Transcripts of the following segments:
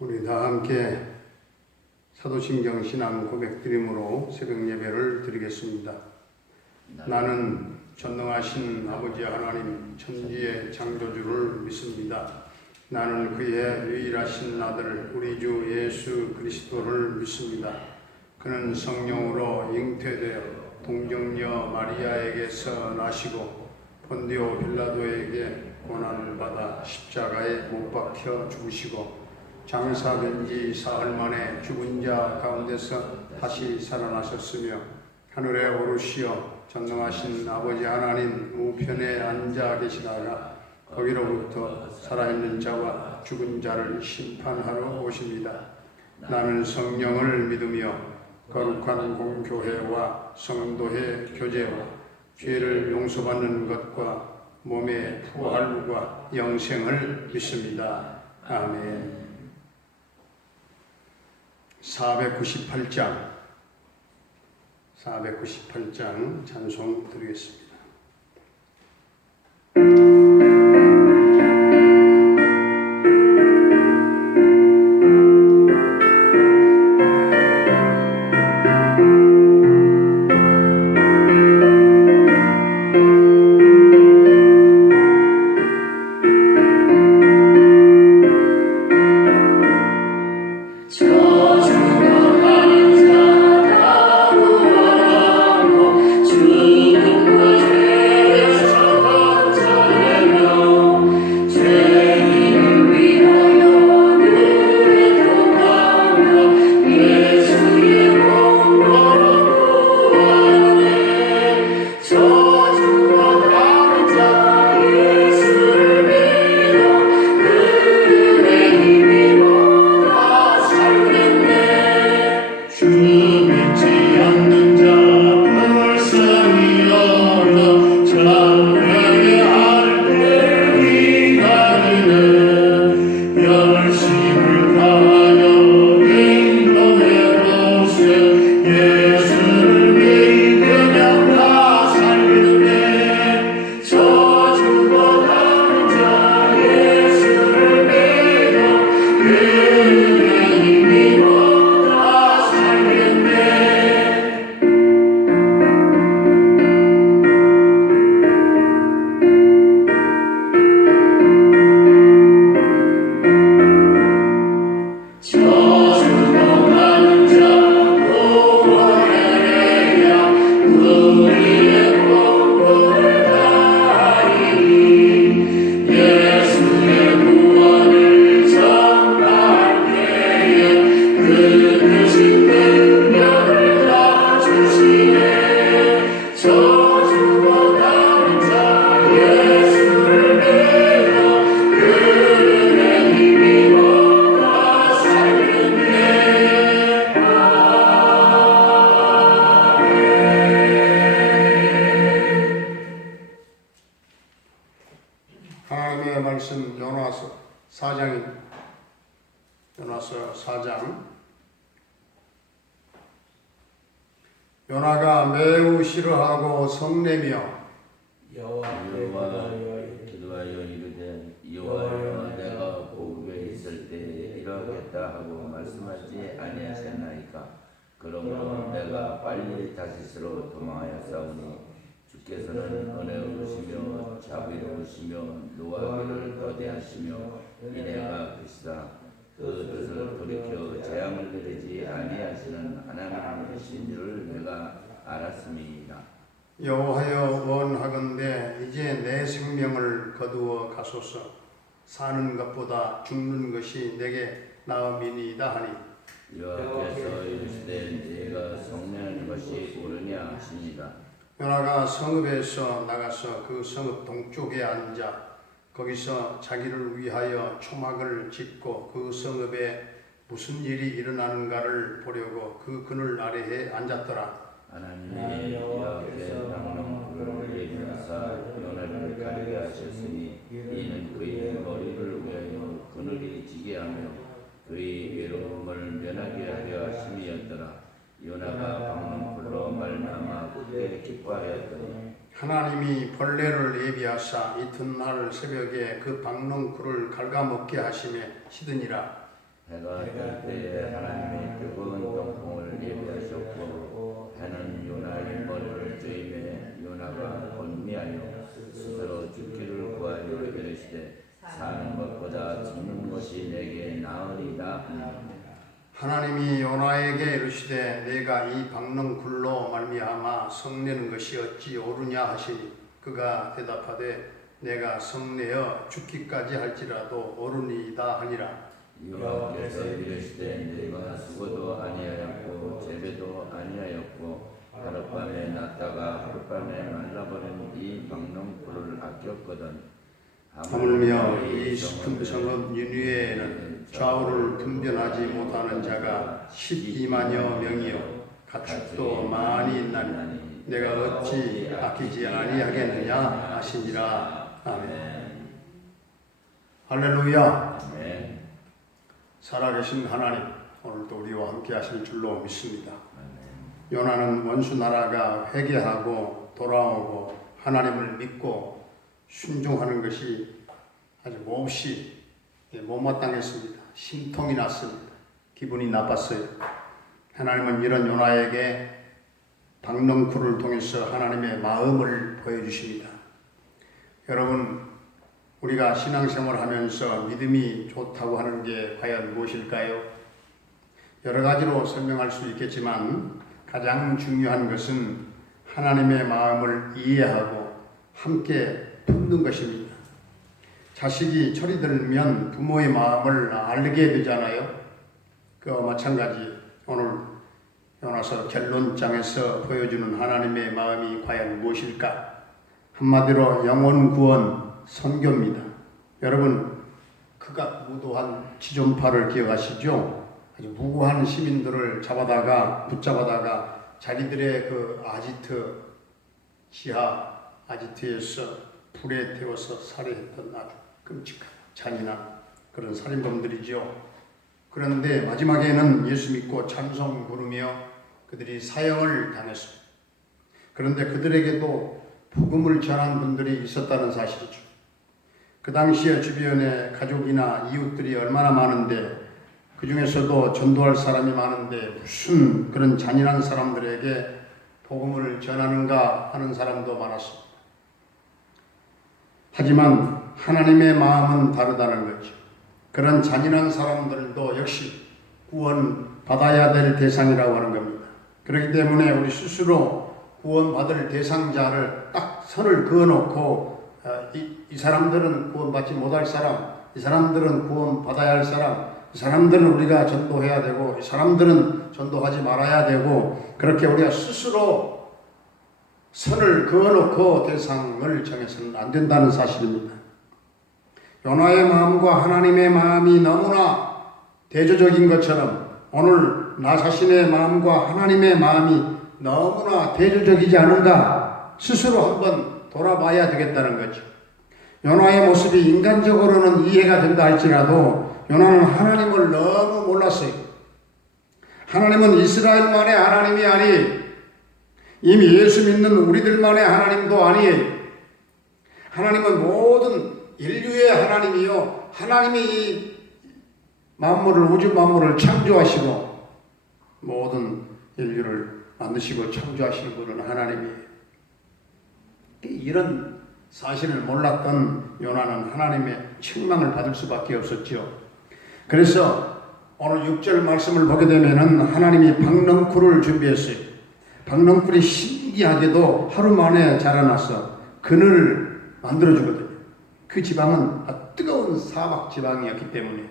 우리 다 함께 사도신경 신앙 고백드림으로 새벽 예배를 드리겠습니다. 나는 전능하신 아버지 하나님 천지의 창조주를 믿습니다. 나는 그의 유일하신 아들 우리 주 예수 그리스도를 믿습니다. 그는 성령으로 잉태되어 동정녀 마리아에게서 나시고 본디오 빌라도에게 고난을 받아 십자가에 못 박혀 죽으시고 장사된 지 사흘 만에 죽은 자 가운데서 다시 살아나셨으며 하늘에 오르시어 전능하신 아버지 하나님 우편에 앉아 계시다가 거기로부터 살아있는 자와 죽은 자를 심판하러 오십니다. 나는 성령을 믿으며 거룩한 공교회와 성도의 교제와 죄를 용서받는 것과 몸의 부활과 영생을 믿습니다. 아멘. 498장 찬송 드리겠습니다. 하나님의 말씀 요나서 4장 요나가 매우 싫어하고 성내며 여호와께 기도하여 이르되 여호와여 내가 고국에 있을 때 이러겠다 하고 말씀하지 아니하셨나이까. 그러므로 내가 빨리 다시스로 도망하였사오니 주께서는 은혜로우시며 자비로우시며 노하기를 더디하시며 인애가 크시다. 그 뜻을 돌이켜 재앙을 내리지 아니하시는 하나님이신 줄을 내가 알았음이니라. 여호와여 원하건대 이제 내 생명을 거두어 가소서. 사는 것보다 죽는 것이 내게 나음이니이다 하니 여호와께서 이르시되 네가 성내는 것이 옳으냐 하시니라. 요나가 성읍에서 나가서 그 성읍 동쪽에 앉아 거기서 자기를 위하여 초막을 짓고 그 성읍에 무슨 일이 일어나는가를 보려고 그 그늘 아래에 앉았더라. 하나님이 여호와께 방랑불을 예비하사 요나를 가리게 하셨으니 이는 그의 머리를 위하여 그늘이 지게 하며 그의 외로움을 면하게 하려 하심이었더라. 요나가 방랑불로 말미암아 크게 기뻐하였더니 하나님이 벌레를 예비하사 이튿날 새벽에 그 박농쿨을 갉아먹게 하심에 시드니라. 해가 뜰 때에 하나님이 뜨거운 동풍을 예비하셨고 해는 요나의 머리를 쪼임에 요나가 번미하여 스스로 죽기를 구하여 이르시되 사는 것보다 죽는 것이 내게 나으리라. 하나님이 요나에게 이르시되 내가 이 박능굴로 말미암아 성내는 것이 어찌 옳으냐 하시니 그가 대답하되 내가 성내어 죽기까지 할지라도 옳으니이다 하니라. 여호와께서 이르시되 내가 수고도 아니하였고 재배도 아니하였고 하룻밤에 났다가 하룻밤에 말라버린 이 박농굴을 아꼈거든. 하물며 이 숲은 성읍 니느웨에는 좌우를 분별하지 못하는 자가 12만여 명이요 가축도 많이 있나니 내가 어찌 아끼지 아니하겠느냐 하시니라. 아멘. 할렐루야. 아멘. 살아계신 하나님, 오늘도 우리와 함께 하실 줄로 믿습니다. 요나는 원수 나라가 회개하고 돌아오고 하나님을 믿고 순종하는 것이 아주 몹시 못마땅했습니다. 심통이 났습니다. 기분이 나빴어요. 하나님은 이런 요나에게 박능쿨을 통해서 하나님의 마음을 보여주십니다. 여러분, 우리가 신앙생활을 하면서 믿음이 좋다고 하는 게 과연 무엇일까요? 여러 가지로 설명할 수 있겠지만 가장 중요한 것은 하나님의 마음을 이해하고 함께 품는 것입니다. 자식이 철이 들면 부모의 마음을 알게 되잖아요. 그와 마찬가지 오늘 요나서 결론장에서 보여주는 하나님의 마음이 과연 무엇일까? 한마디로 영혼 구원 선교입니다. 여러분, 극악무도한 지존파를 기억하시죠? 아주 무고한 시민들을 붙잡아다가 자기들의 그 지하 아지트에서 불에 태워서 살해했던 아주 끔찍한 잔인한 그런 살인범들이죠. 그런데 마지막에는 예수 믿고 찬송 부르며 그들이 사형을 당했습니다. 그런데 그들에게도 복음을 전한 분들이 있었다는 사실이죠. 그 당시에 주변에 가족이나 이웃들이 얼마나 많은데 그 중에서도 전도할 사람이 많은데 무슨 그런 잔인한 사람들에게 복음을 전하는가 하는 사람도 많았습니다. 하지만 하나님의 마음은 다르다는 거죠. 그런 잔인한 사람들도 역시 구원받아야 될 대상이라고 하는 겁니다. 그렇기 때문에 우리 스스로 구원받을 대상자를 딱 선을 그어놓고 이 사람들은 구원받지 못할 사람, 이 사람들은 구원받아야 할 사람, 이 사람들은 우리가 전도해야 되고 이 사람들은 전도하지 말아야 되고 그렇게 우리가 스스로 선을 그어놓고 대상을 정해서는 안 된다는 사실입니다. 요나의 마음과 하나님의 마음이 너무나 대조적인 것처럼 오늘 나 자신의 마음과 하나님의 마음이 너무나 대조적이지 않은가 스스로 한번 돌아봐야 되겠다는 거죠. 요나의 모습이 인간적으로는 이해가 된다 할지라도 요나는 하나님을 너무 몰랐어요. 하나님은 이스라엘만의 하나님이 아니에요. 이미 예수 믿는 우리들만의 하나님도 아니에요. 하나님은 모든 인류의 하나님이요. 하나님이 이 만물을, 우주 만물을 창조하시고 모든 인류를 만드시고 창조하시는 분은 하나님이에요. 이런 사실을 몰랐던 요나는 하나님의 책망을 받을 수밖에 없었죠. 그래서 오늘 6절 말씀을 보게 되면은 하나님이 박넝쿨을 준비했어요. 박넝쿨이 신기하게도 하루 만에 자라나서 그늘을 만들어주거든요. 그 지방은 뜨거운 사막 지방이었기 때문에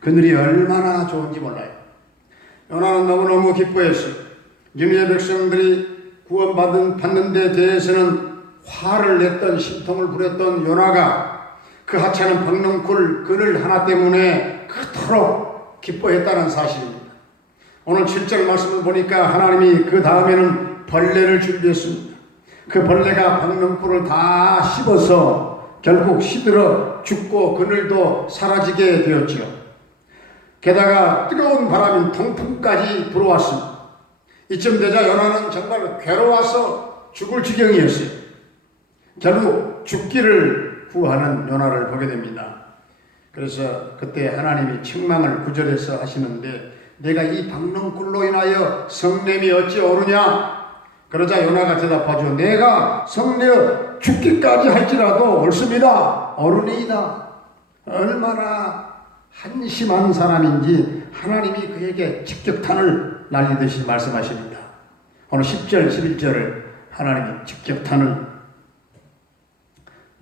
그늘이 얼마나 좋은지 몰라요. 요나는 너무너무 기뻐했어요. 니느웨 백성들이 구원받는 데 대해서는 화를 냈던 심통을 부렸던 요나가 그 하찮은 박넝쿨 그늘 하나 때문에 그토록 기뻐했다는 사실입니다. 오늘 7절 말씀을 보니까 하나님이 그 다음에는 벌레를 준비했습니다. 그 벌레가 박넝쿨을 다 씹어서 결국 시들어 죽고 그늘도 사라지게 되었지요. 게다가 뜨거운 바람인 통풍까지 불어왔습니다. 이쯤 되자 요나는 정말 괴로워서 죽을 지경이었어요. 결국 죽기를 구하는 요나를 보게 됩니다. 그래서 그때 하나님이 책망을 9절에서 하시는데 내가 이 박농굴로 인하여 성냄이 어찌 오르냐? 그러자 요나가 대답하죠. 내가 성내어 죽기까지 할지라도 옳습니다. 오르니이다. 얼마나 한심한 사람인지 하나님이 그에게 직격탄을 날리듯이 말씀하십니다. 오늘 10절, 11절을 하나님이 직격탄을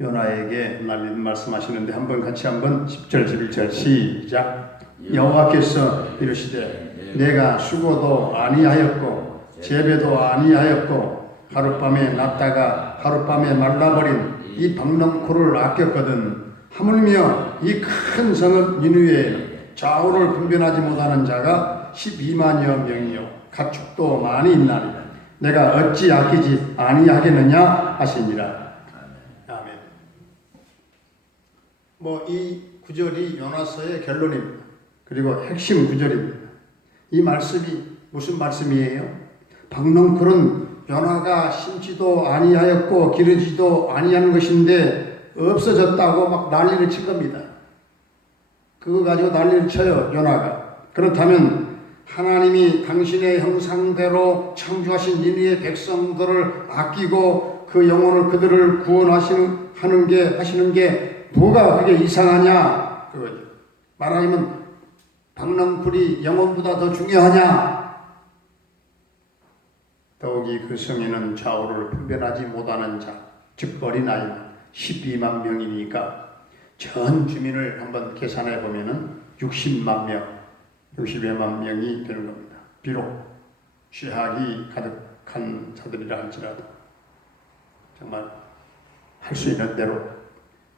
요나에게 날리는 말씀하시는데 같이 한번 10절, 11절 시작. 여호와께서 이르시되 내가 수고도 아니하였고 재배도 아니하였고 하룻밤에 났다가 하룻밤에 말라버린 이 박농쿨을 아꼈거든. 하물며 이 큰 성읍 니느웨에 좌우를 분별하지 못하는 자가 12만여 명이요 가축도 많이 있나니 내가 어찌 아끼지 아니하겠느냐 하시니라. 아멘. 이 구절이 요나서의 결론입니다. 그리고 핵심 구절입니다. 이 말씀이 무슨 말씀이에요? 박농쿨은 요나가 심지도 아니하였고 기르지도 아니하는 것인데 없어졌다고 막 난리를 친 겁니다. 그거 가지고 난리를 쳐요, 요나가. 그렇다면 하나님이 당신의 형상대로 창조하신 니느웨 백성들을 아끼고 그 영혼을 그들을 구원하시는 게 뭐가 그게 이상하냐? 그거죠. 말하자면 박농쿨이 영혼보다 더 중요하냐? 더욱이 그 성에는 좌우를 분별하지 못하는 자, 즉 어린아이만 12만 명이니까 전 주민을 한번 계산해 보면은 60만 명, 60여만 명이 되는 겁니다. 비록 죄악이 가득한 자들이라 할지라도 정말 할 수 있는 대로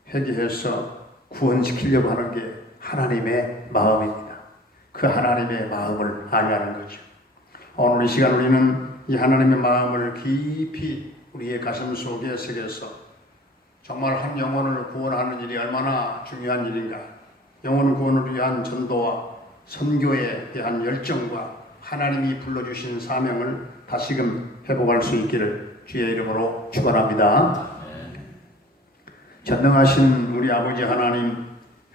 회개해서 구원시키려고 하는 게 하나님의 마음입니다. 그 하나님의 마음을 아니하는 거죠. 오늘 이 시간 우리는 이 하나님의 마음을 깊이 우리의 가슴 속에 새겨서 정말 한 영혼을 구원하는 일이 얼마나 중요한 일인가. 영혼 구원을 위한 전도와 선교에 대한 열정과 하나님이 불러주신 사명을 다시금 회복할 수 있기를 주의 이름으로 축원합니다. 전능하신 우리 아버지 하나님,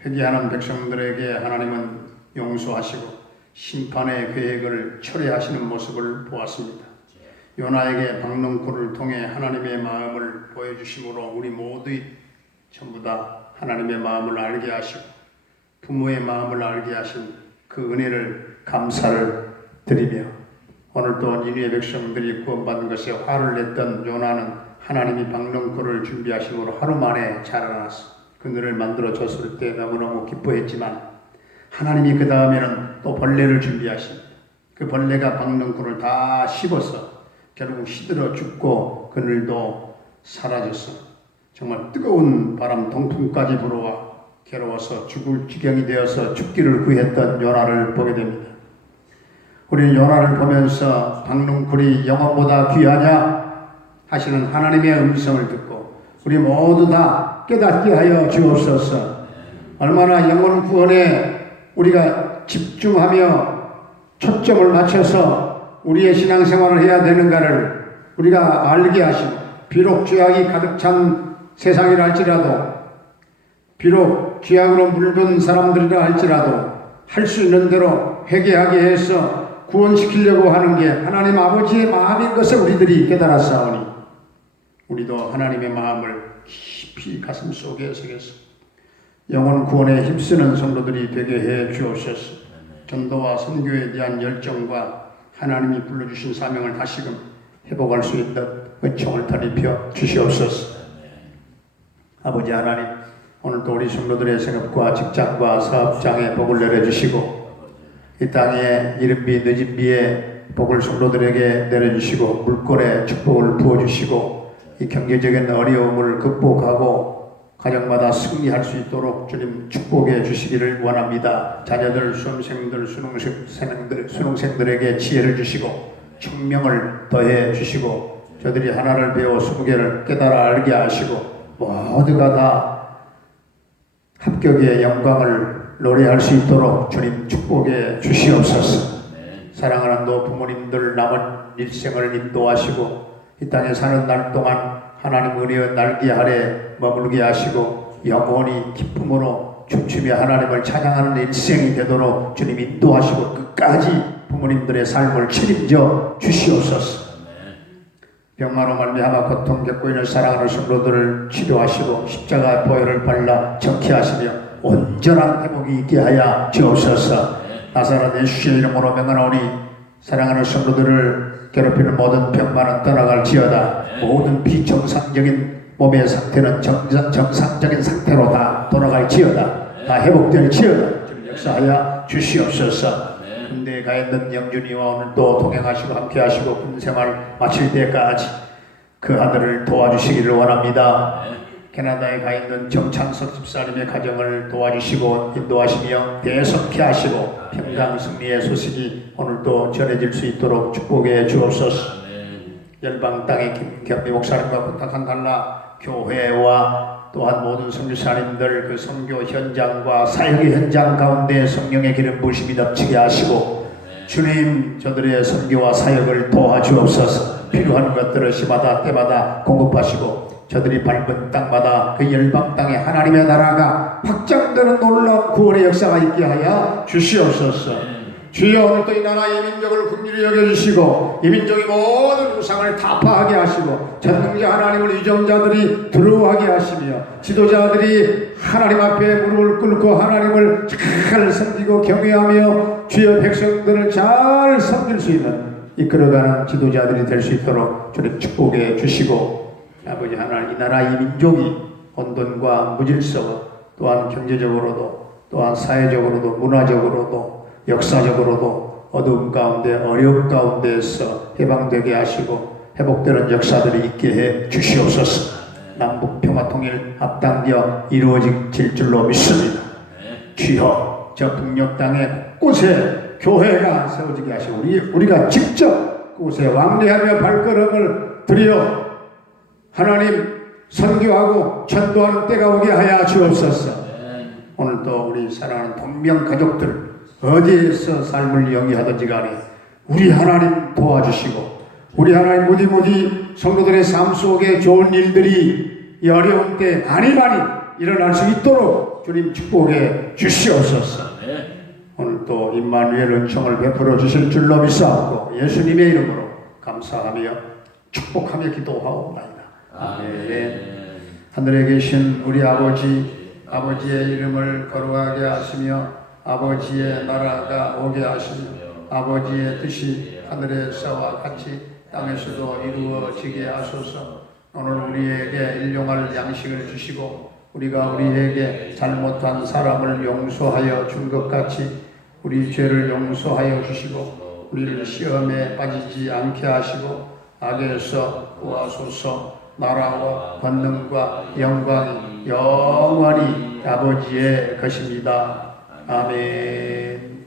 회개하는 백성들에게 하나님은 용서하시고 심판의 계획을 철회하시는 모습을 보았습니다. 요나에게 박농쿨을 통해 하나님의 마음을 보여주심으로 우리 모두 전부 다 하나님의 마음을 알게 하시고 부모의 마음을 알게 하신 그 은혜를 감사를 드리며 오늘도 니느웨 백성들이 구원받은 것에 화를 냈던 요나는 하나님이 박농쿨을 준비하심으로 하루 만에 자라나서 그늘을 만들어 줬을 때 너무너무 기뻐했지만 하나님이 그 다음에는 또 벌레를 준비하십니다. 그 벌레가 박농쿨을 다 씹어서 결국 시들어 죽고 그늘도 사라졌어. 정말 뜨거운 바람 동풍까지 불어와 괴로워서 죽을 지경이 되어서 죽기를 구했던 요나를 보게 됩니다. 우리는 요나를 보면서 박농쿨이 영혼보다 귀하냐 하시는 하나님의 음성을 듣고 우리 모두 다 깨닫게 하여 주옵소서. 얼마나 영혼 구원에 우리가 집중하며 초점을 맞춰서 우리의 신앙생활을 해야 되는가를 우리가 알게 하시고 비록 죄악이 가득 찬 세상이라 할지라도 비록 죄악으로 물든 사람들이라 할지라도 할 수 있는 대로 회개하게 해서 구원시키려고 하는 게 하나님 아버지의 마음인 것을 우리들이 깨달았사오니 우리도 하나님의 마음을 깊이 가슴 속에 새겨서 영혼 구원에 힘쓰는 성도들이 되게 해 주옵소서. 전도와 선교에 대한 열정과 하나님이 불러주신 사명을 다시금 회복할 수 있도록 은총을 더입혀 주시옵소서. 아버지 하나님, 오늘도 우리 성도들의 생업과 직장과 사업장에 복을 내려주시고 이 땅에 이른비 늦은비에 복을 성도들에게 내려주시고 물꼬에 축복을 부어주시고 이 경제적인 어려움을 극복하고 가정마다 승리할 수 있도록 주님 축복해 주시기를 원합니다. 자녀들, 수험생들, 수능생들에게 지혜를 주시고 청명을 더해 주시고 저들이 하나를 배워 20개를 깨달아 알게 하시고 모두가 다 합격의 영광을 노래할 수 있도록 주님 축복해 주시옵소서. 사랑하는 또 부모님들 남은 일생을 인도하시고 이 땅에 사는 날 동안 하나님 은혜의 날개 아래 머물게 하시고 영원히 기쁨으로 춤추며 하나님을 찬양하는 일생이 되도록 주님 인도하시고 끝까지 부모님들의 삶을 책임져 주시옵소서. 병마로 말미암아 고통 겪고 있는 사랑하는 성도들을 치료하시고 십자가의 보혈을 발라 정케하시며 온전한 회복이 있게 하여 주옵소서. 나사렛 예수의 이름으로 명하노니 사랑하는 성도들을 괴롭히는 모든 병마는 떠나갈지어다. 모든 비정상적인 몸의 상태는 정상적인 상태로 다 돌아갈지어다. 다 회복될지어다. 주님 역사하여 주시옵소서. 군대에 가 있는 영준이와 오늘 또 동행하시고 함께하시고 군생활 마칠 때까지 그 아들을 도와주시기를 원합니다. 캐나다에 가 있는 정창석 집사님의 가정을 도와주시고 인도하시며 계속케 하시고 평강 승리의 소식이 오늘도 전해질 수 있도록 축복해 주옵소서. 열방 땅의 김경미 목사님과 부탁한 달라 교회와 또한 모든 선교사님들 그 선교 현장과 사역의 현장 가운데 성령의 기름 부으심이 넘치게 하시고 주님 저들의 선교와 사역을 도와주옵소서. 필요한 것들을 시마다 때마다 공급하시고 저들이 밟은 땅마다 그 열방 땅에 하나님의 나라가 확장되는 놀라운 구원의 역사가 있게 하여 주시옵소서. 주여 오늘도 이 나라 이 민족을 긍휼히 여겨주시고 이 민족의 모든 우상을 타파하게 하시고 전능자 하나님을 유정자들이 두려워하게 하시며 지도자들이 하나님 앞에 무릎을 꿇고 하나님을 잘 섬기고 경외하며 주여 백성들을 잘 섬길 수 있는 이끌어가는 지도자들이 될 수 있도록 주님 축복해 주시고 아버지 하나님 이 나라 이 민족이 혼돈과 무질서 또한 경제적으로도 또한 사회적으로도 문화적으로도 역사적으로도 어두운 가운데 어려운 가운데에서 해방되게 하시고 회복되는 역사들이 있게 해 주시옵소서. 남북 평화통일 앞당겨 이루어질 줄로 믿습니다. 주여 저 북녘 땅에 곳곳에 교회가 세워지게 하시고 우리가 직접 그곳에 왕래하며 발걸음을 들여 하나님 선교하고 전도하는 때가 오게 하여 주옵소서. 오늘도 우리 사랑하는 동명 가족들 어디에서 삶을 영위하든지 간에 우리 하나님 도와주시고 우리 하나님 무디무디 성도들의 삶 속에 좋은 일들이 이 어려운 때 많이 일어날 수 있도록 주님 축복해 주시옵소서. 오늘도 임마누엘 은총을 베풀어 주실 줄로 믿사옵고 예수님의 이름으로 감사하며 축복하며 기도하옵나이다. 아멘. 하늘에 계신 우리 아버지의 이름을 거룩하게 하시며 아버지의 나라가 오게 하시며 아버지의 뜻이 하늘에서와 같이 땅에서도 이루어지게 하소서. 오늘 우리에게 일용할 양식을 주시고 우리가 우리에게 잘못한 사람을 용서하여 준 것 같이 우리 죄를 용서하여 주시고 우리를 시험에 빠지지 않게 하시고 악에서 구하소서. 나라와 권능과 영광이 영원히 아버지의 것입니다. 아멘.